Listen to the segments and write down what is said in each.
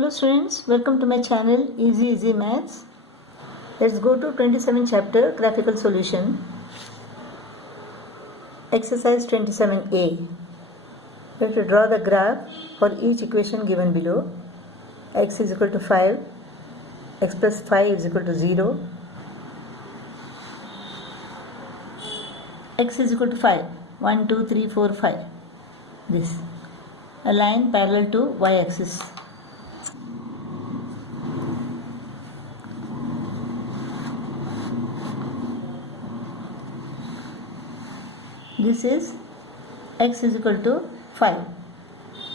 Hello students, welcome to my channel Easy Maths. Let's go to 27 chapter graphical solution. Exercise 27a. We have to draw the graph for each equation given below. X is equal to 5, x plus 5 is equal to 0, x is equal to 5, 1, 2, 3, 4, 5. This. A line parallel to y-axis. This is x is equal to 5,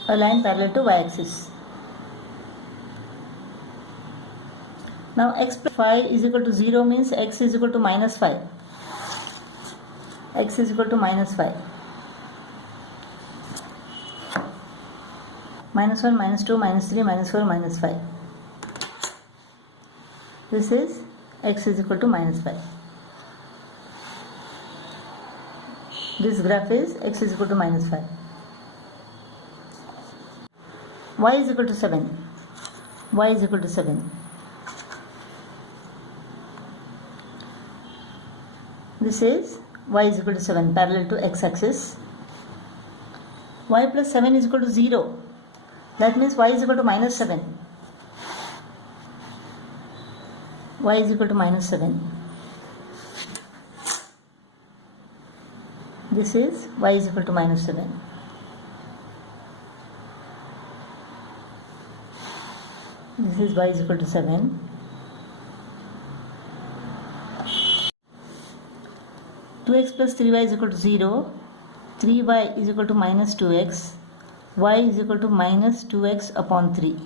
a line parallel to y-axis. Now x plus 5 is equal to 0 means x is equal to minus 5. X is equal to minus 5. Minus 1, minus 2, minus 3, minus 4, minus 5. This is x is equal to minus 5. This graph is x is equal to minus 5. Y is equal to 7. Y is equal to 7. This is y is equal to 7 parallel to x-axis. Y plus 7 is equal to 0. That means y is equal to minus 7. Y is equal to minus 7. This is y is equal to minus 7. This is y is equal to 7. Two x plus 3y is equal to 0. 3y is equal to minus 2x. Y is equal to minus 2x upon 3.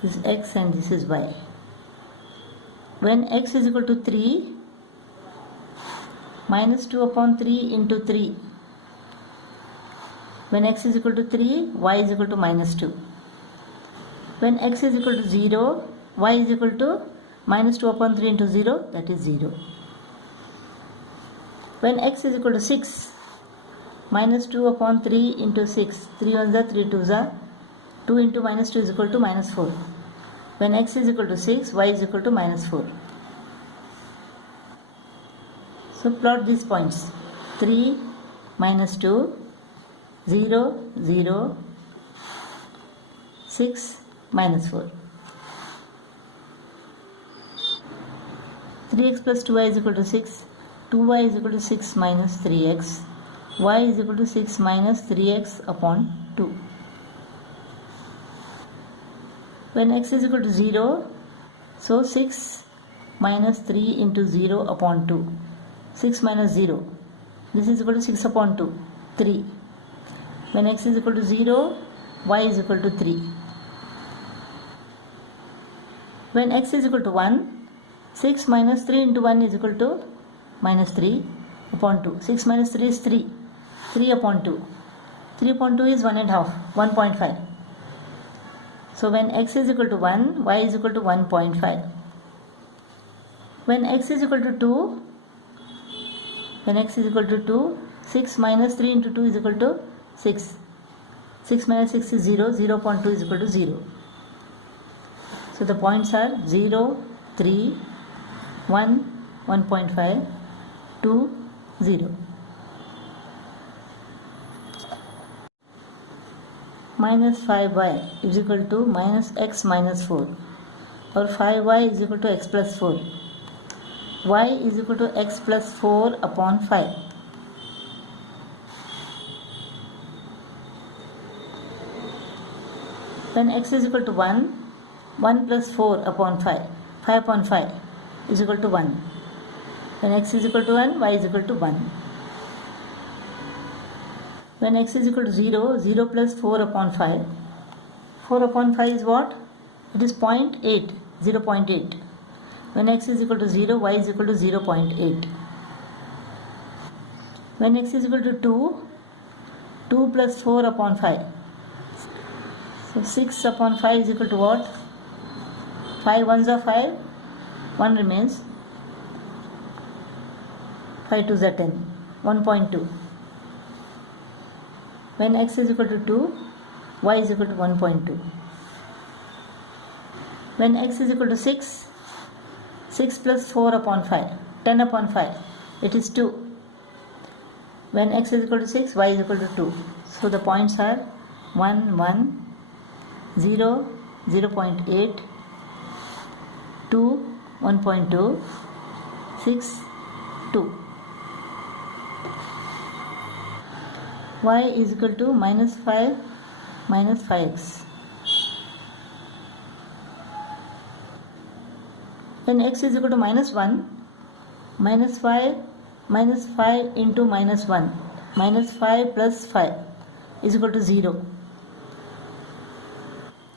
This is x and this is y. When x is equal to 3, minus 2 upon 3 into 3. When x is equal to 3, y is equal to minus 2. When x is equal to 0, y is equal to minus 2 upon 3 into 0, that is 0. When x is equal to 6, minus 2 upon 3 into 6, 3 ones are 3 twos are, 2 into minus 2 is equal to minus 4. When x is equal to 6, y is equal to minus 4. So plot these points. 3, minus 2, 0, 0, 6, minus 4. 3x plus 2y is equal to 6. 2y is equal to 6 minus 3x. Y is equal to 6 minus 3x upon 2. When x is equal to 0, so 6 minus 3 into 0 upon 2. 6 minus 0. This is equal to 6 upon 2. 3. When x is equal to 0, y is equal to 3. When x is equal to 1, 6 minus 3 into 1 is equal to minus 3 upon 2. 6 minus 3 is 3. 3 upon 2. 3 upon 2 is 1 and half. 1.5. So when x is equal to 1, y is equal to 1.5. When x is equal to 2, when x is equal to 2, 6 minus 3 into 2 is equal to 6. 6 minus 6 is 0. 0 upon 2 is equal to 0. So the points are 0, 3, 1, 1.5, 2, 0. Minus 5y is equal to minus x minus 4, or 5y is equal to x plus 4. Y is equal to x plus 4 upon 5. When x is equal to 1, 1 plus 4 upon 5. 5 upon 5 is equal to 1. When x is equal to 1, y is equal to 1. When x is equal to 0, 0 plus 4 upon 5. 4 upon 5 is what? It is 0.8. 0.8. When x is equal to 0, y is equal to 0.8. When x is equal to 2, 2 plus 4 upon 5. So 6 upon 5 is equal to what? 5 ones are 5. 1 remains. 5 twos are 10. 1.2. When x is equal to 2, y is equal to 1.2. When x is equal to 6, 6 plus 4 upon 5, 10 upon 5, it is 2. When x is equal to 6, y is equal to 2. So the points are 1, 1, 0, 0.8, 2, 1.2, 6, 2. Y is equal to minus 5 minus 5x. When x is equal to minus 1, minus 5 into minus 1, minus 5 plus 5 is equal to 0.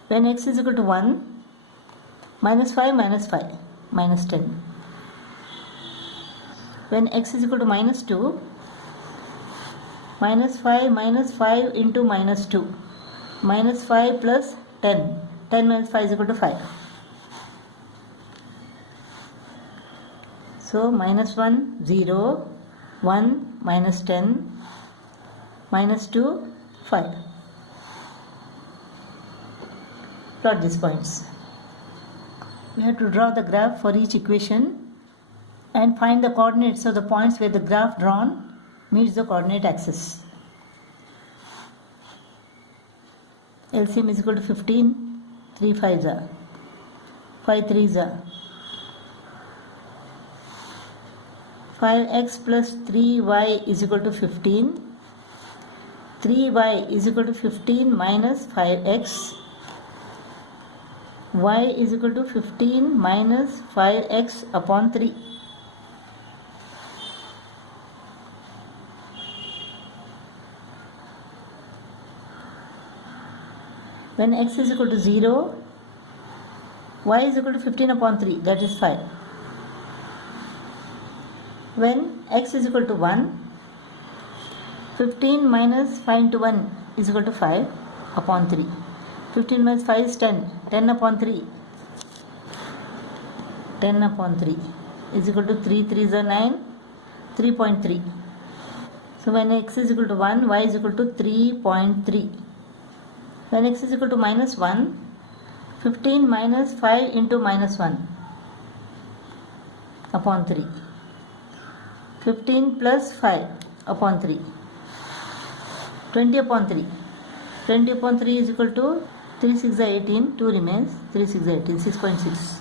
When x is equal to 1, minus 5 minus 10. When x is equal to minus 2, minus 5 into minus 2, minus 5 plus 10. 10 minus 5 is equal to 5. So minus 1, 0, 1, minus 10, minus 2, 5. Plot these points. We have to draw the graph for each equation and find the coordinates of the points where the graph drawn meets the coordinate axis. LCM is equal to 15, 3 5s are, 5 3s are. 5x plus 3y is equal to 15. 3y is equal to 15 minus 5x. Y is equal to 15 minus 5x upon 3. When x is equal to 0, y is equal to 15 upon 3, that is 5. When x is equal to 1, 15 minus 5 into 1 is equal to 5 upon 3. 15 minus 5 is 10. 10 upon 3. 10 upon 3 is equal to 3 3s are 9. 3.3. So when x is equal to 1, y is equal to 3.3. When x is equal to minus 1, 15 minus 5 into minus 1 upon 3. 15 plus 5 upon 3. 20 upon 3. 20 upon 3 is equal to 3 6 are 18, 2 remains, 3 6 are 18, 6.6.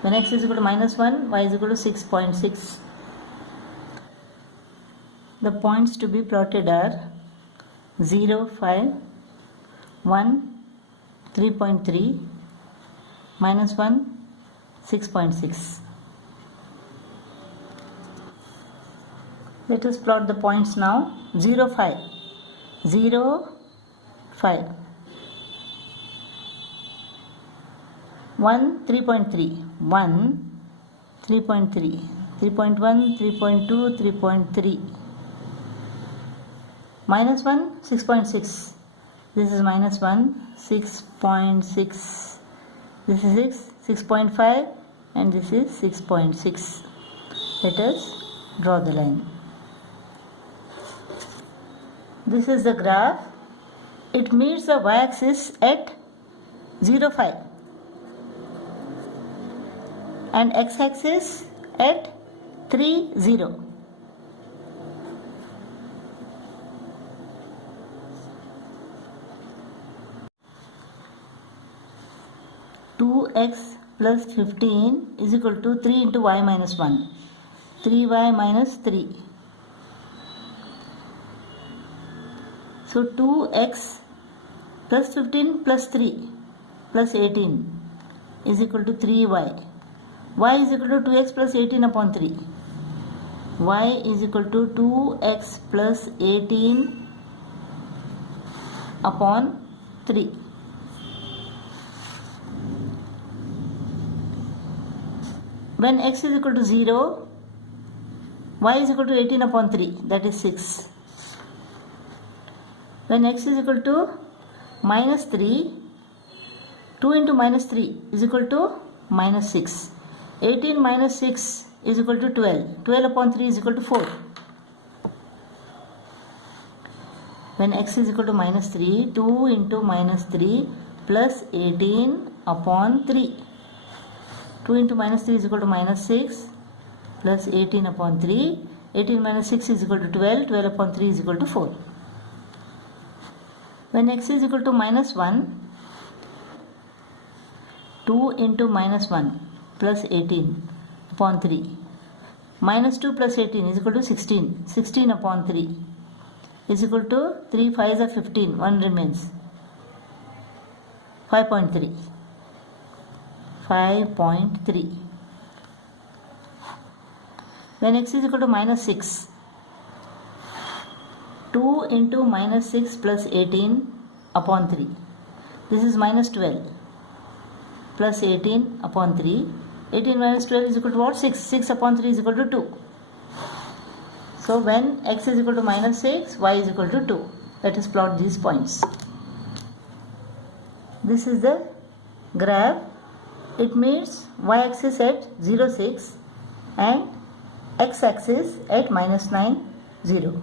When x is equal to minus 1, y is equal to 6.6. The points to be plotted are 0, 5, 1, 3.3, minus 1, 6.6. Let us plot the points now. 0, 5. 0, 5. 1, 3.3. 1, 3.3. 3.1, 3.2, 3.3. Minus 1, 6.6. This is minus 1, 6.6. This is 6.5, and this is 6.6. Let us draw the line. This is the graph. It meets the y-axis at 0, 5 and x-axis at 3, 0. X plus 15 is equal to 3 into y minus 1. 3y minus 3. So 2x plus 15 plus 3 plus 18 is equal to 3y. Y is equal to 2x plus 18 upon 3. Y is equal to 2x plus 18 upon 3. When x is equal to 0, y is equal to 18 upon 3, that is 6. When x is equal to minus 3, 2 into minus 3 is equal to minus 6. 18 minus 6 is equal to 12. 12 upon 3 is equal to 4. When x is equal to minus 3, 2 into minus 3 plus 18 upon 3. 2 into minus 3 is equal to minus 6 plus 18 upon 3. 18 minus 6 is equal to 12. 12 upon 3 is equal to 4. When x is equal to minus 1, 2 into minus 1 plus 18 upon 3. Minus 2 plus 18 is equal to 16. 16 upon 3 is equal to 3 5s are 15. 1 remains. 5.3. 5.3. When x is equal to minus 6, 2 into minus 6 plus 18 upon 3. This is minus 12 plus 18 upon 3. 18 minus 12 is equal to what? 6. 6 upon 3 is equal to 2. So when x is equal to minus 6, y is equal to 2. Let us plot these points. This is the graph. It meets y-axis at 0, 6 and x-axis at minus 9, 0.